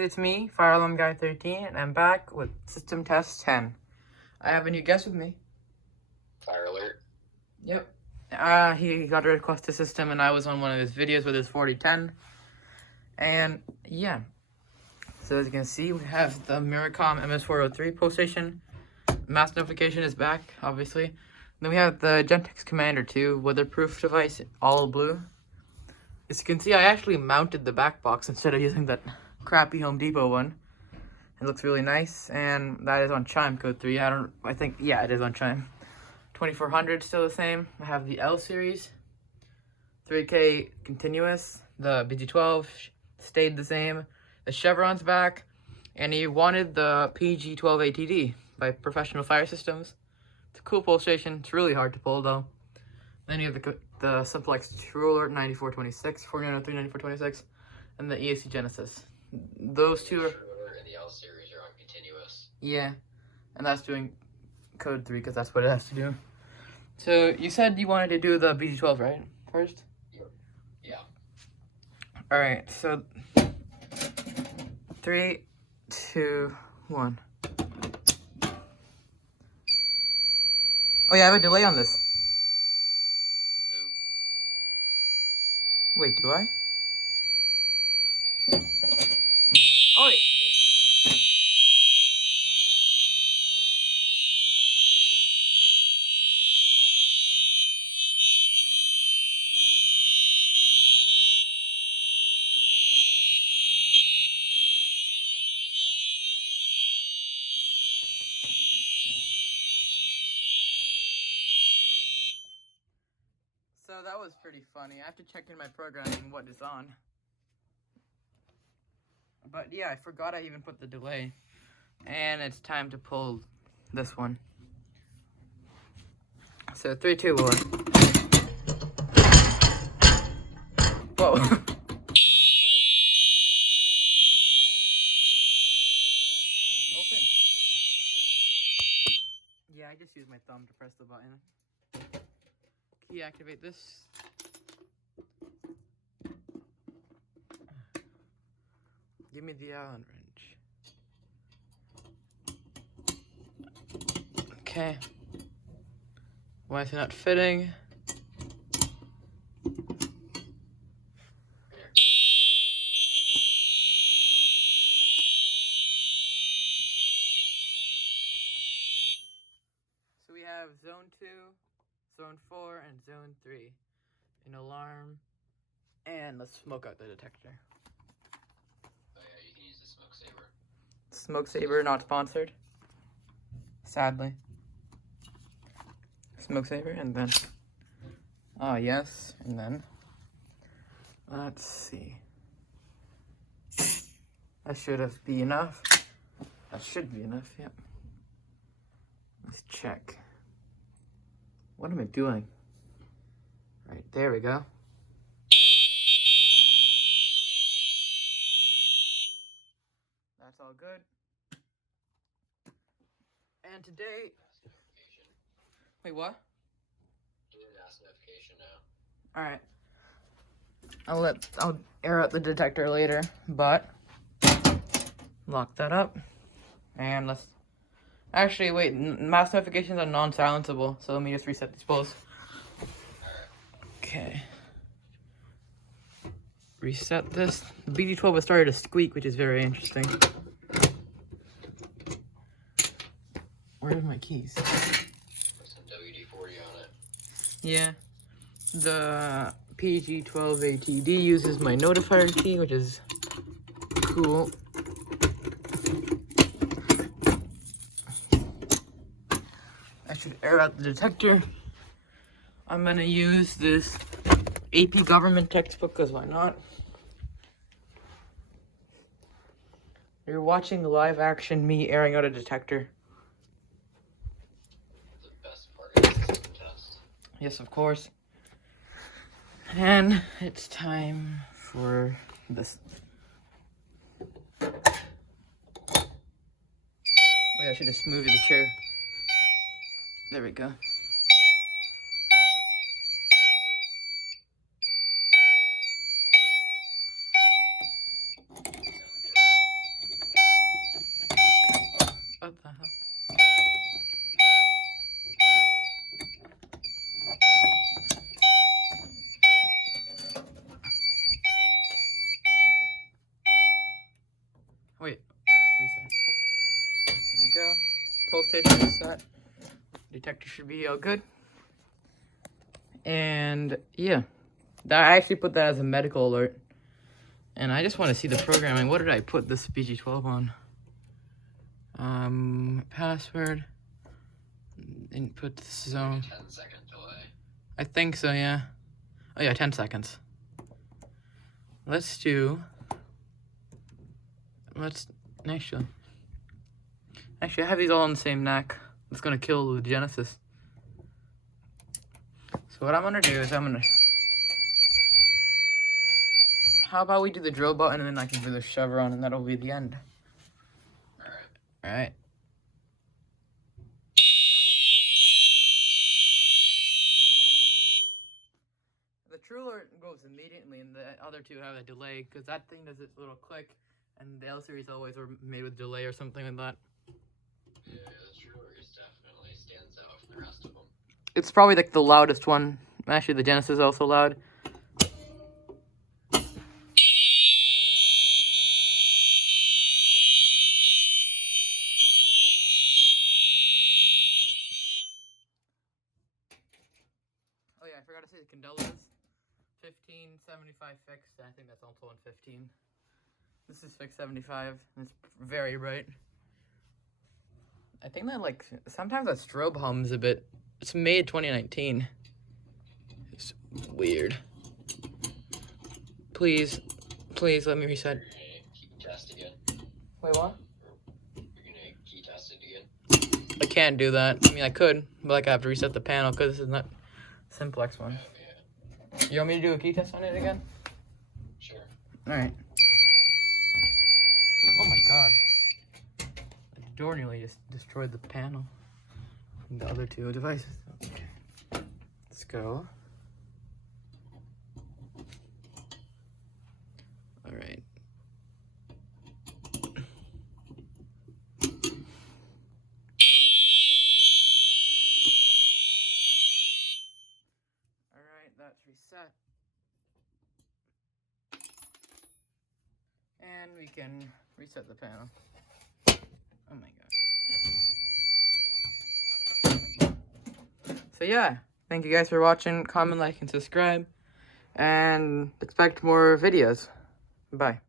guys, it's me, Fire Alarm Guy 13, and I'm back with System Test 10. I have a new guest with me. Fire alert. Yep. He got a request to system, and I was on one of his videos with his 4010. And yeah. So as you can see, we have the Miracom MS403 post station. Mass notification is back, obviously. Then we have the Gentex Commander 2 weatherproof device, all blue. As you can see, I actually mounted the back box instead of using that crappy Home Depot one. It looks really nice, and that is on Chime code 3. I think, yeah, it is on Chime. 2400 still the same. I have the L series, 3K continuous. The BG12 stayed the same. The Chevron's back, and he wanted the PG12ATD by Professional Fire Systems. It's a cool pull station. It's really hard to pull though. Then you have the Simplex True Alert 9426, 4903 9426, and the EAC Genesis. Those two are. And the L series are on continuous. Yeah, and that's doing code 3 because that's what it has to do. So you said you wanted to do the BG12, right? First? Yeah. Alright, so 3, 2, 1. Oh yeah, I have a delay on this. Wait, do I? Oh, wait. So that was pretty funny. I have to check in my programming what is on. But yeah, I forgot I even put the delay. And it's time to pull this one. So 3, 2, 1. Whoa. Open. Yeah, I just used my thumb to press the button. Key activate this. Give me the Allen wrench. Okay. Why is it not fitting? So we have zone 2, zone 4, and zone 3. An alarm, and let's smoke out the detector. Oh yeah, you can use the smoke saver. Smoke saver not sponsored. Sadly. Smoke saver, and then yes, and then let's see. That should be enough. That should be enough, yep. Let's check. What am I doing? Right, there we go. That's all good. And today. Wait, what? Do an mass notification now. Alright. I'll air out the detector later, but lock that up. And let's actually wait, mass notifications are non-silenceable, so let me just reset these polls. Okay. Reset this. The BG12 has started to squeak, which is very interesting. Where are my keys? Put some WD-40 on it. Yeah. The PG12ATD uses my notifier key, which is cool. I should air out the detector. I'm gonna use this AP government textbook, because why not? You're watching live action me airing out a detector. The best part of the system test. Yes, of course. And it's time for this. Wait, I should just move the chair. There we go. pull station is set. Detector should be all good. And yeah, I actually put that as a medical alert. And I just want to see the programming. What did I put this BG12 on? Password. Input zone. 10-second delay. I think so, yeah. Oh yeah, 10 seconds. Actually, I have these all on the same neck. It's gonna kill the Genesis. So what I'm gonna do is how about we do the drill button and then I can do the chevron and that'll be the end. Alright. The true alert goes immediately and the other two have a delay because that thing does its little click and the L series always were made with delay or something like that. Yeah, the true alert definitely stands out from the rest of them. It's probably like the loudest one. Actually, the Genesis is also loud. Oh yeah, I forgot to say the Candelas. 1575 fixed. I think that's also on 15. This is fixed 75. It's very bright. I think that like sometimes that strobe hums a bit. It's made 2019. It's weird. Please let me reset. You're gonna key test again. Wait, what? You're gonna key test it again. I can't do that. I mean, I could, but like I have to reset the panel because this is not simplex one. Yeah. You want me to do a key test on it again? Sure. All right. Oh my god. The door nearly just destroyed the panel. And the other two devices. Okay. Let's go. All right. All right, that's reset. And we can reset the panel. Oh my god. So yeah, thank you guys for watching. Comment, like, and subscribe. And expect more videos. Bye.